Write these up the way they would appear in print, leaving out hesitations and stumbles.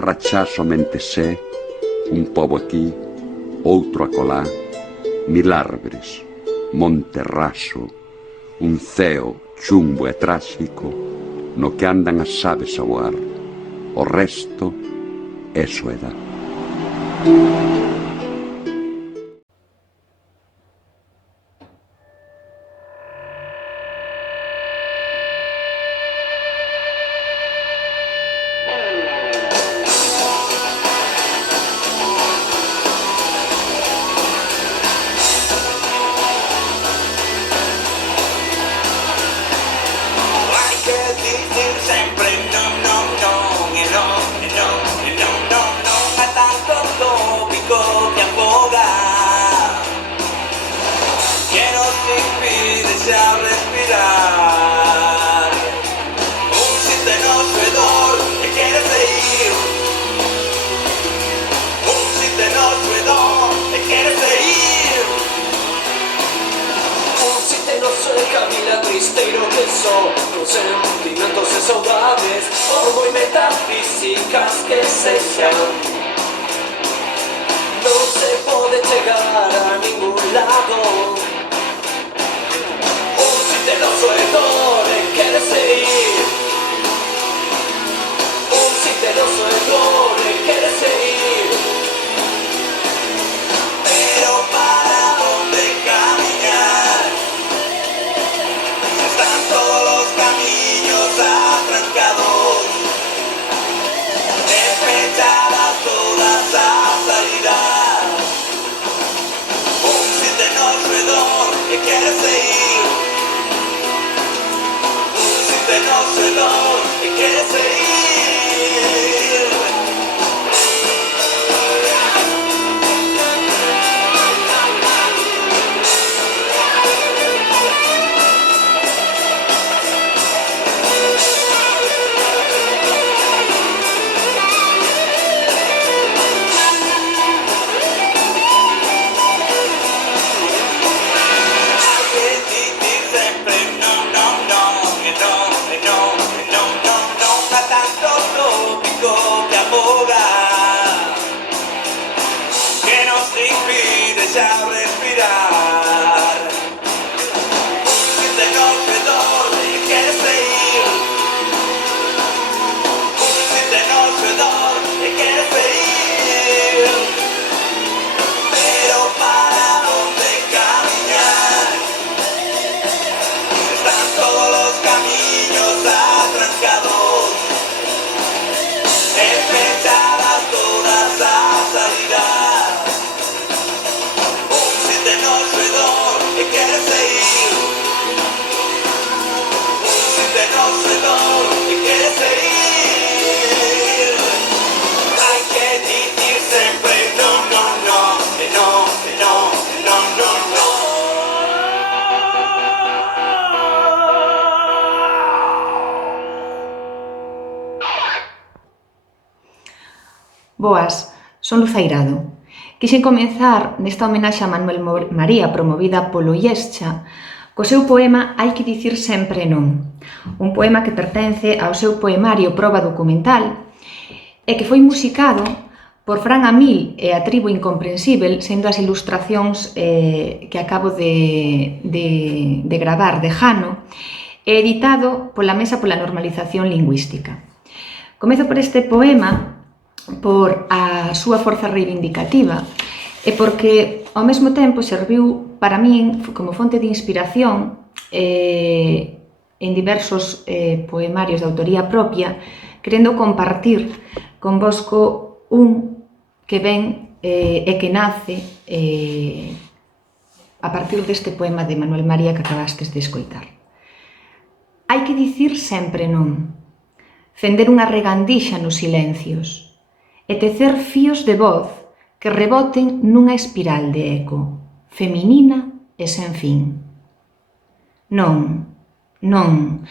terra xa somente sé, un pobo aquí, outro acolá, mil árbores, monte raso, un ceo chumbo e tráxico no que andan as aves a voar. O resto é soedad. Boas, son Luz Airado. Quixen comezar nesta homenaxe a Manuel María promovida polo IESCHA co seu poema Hai que dicir sempre non, un poema que pertence ao seu poemario Proba documental e que foi musicado por Fran Amil e a Tribo Incomprensível, sendo as ilustracións que acabo de gravar de Jano, e editado pola Mesa pola Normalización Lingüística. Comezo por este poema por a súa forza reivindicativa e porque ao mesmo tempo serviu para min como fonte de inspiración en diversos poemarios de autoría propia, querendo compartir convosco un que ven e que nace a partir deste poema de Manuel María que acabastes de escoitar. Hai que dicir sempre non, fender unha regandixa nos silencios, e tecer fíos de voz que reboten nunha espiral de eco, feminina e sen fin. Non, non,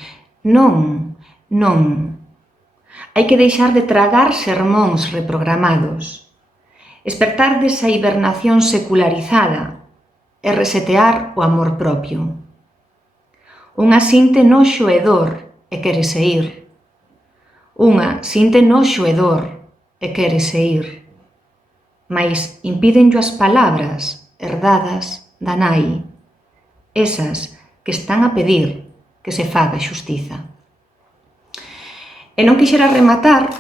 non, non. Hai que deixar de tragar sermóns reprogramados, espertar desa hibernación secularizada e resetear o amor propio. Unha sinte noxo e dor e quérese ir. Unha sinte noxo e dor e quérese ir. Mais impídenllo as palabras herdadas da nai, esas que están a pedir que se faga xustiza. E non quixera rematar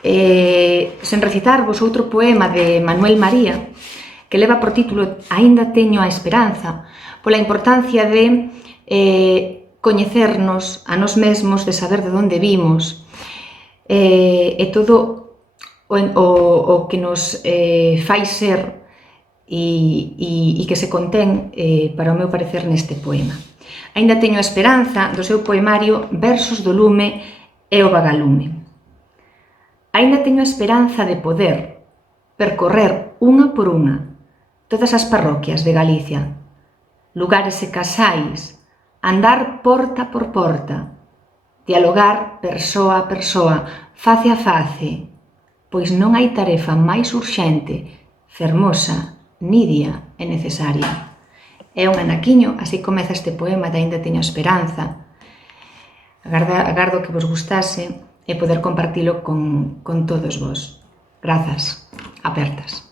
sen recitarvos outro poema de Manuel María que leva por título Aínda teño a esperanza, pola importancia de coñecernos a nós mesmos, de saber de onde vimos, e todo o que nos fai ser e que se contén, para o meu parecer, neste poema. Aínda teño a esperanza do seu poemario Versos do lume e o vagalume. Aínda teño a esperanza de poder percorrer unha por unha todas as parroquias de Galicia, lugares e casais, andar porta por porta, dialogar persoa a persoa, face a face, pois non hai tarefa máis urxente, fermosa, nidia e necesaria. É un anaquiño, así comeza este poema de Aínda teño esperanza. Agardo que vos gustase e poder compartilo con todos vos. Grazas apertas.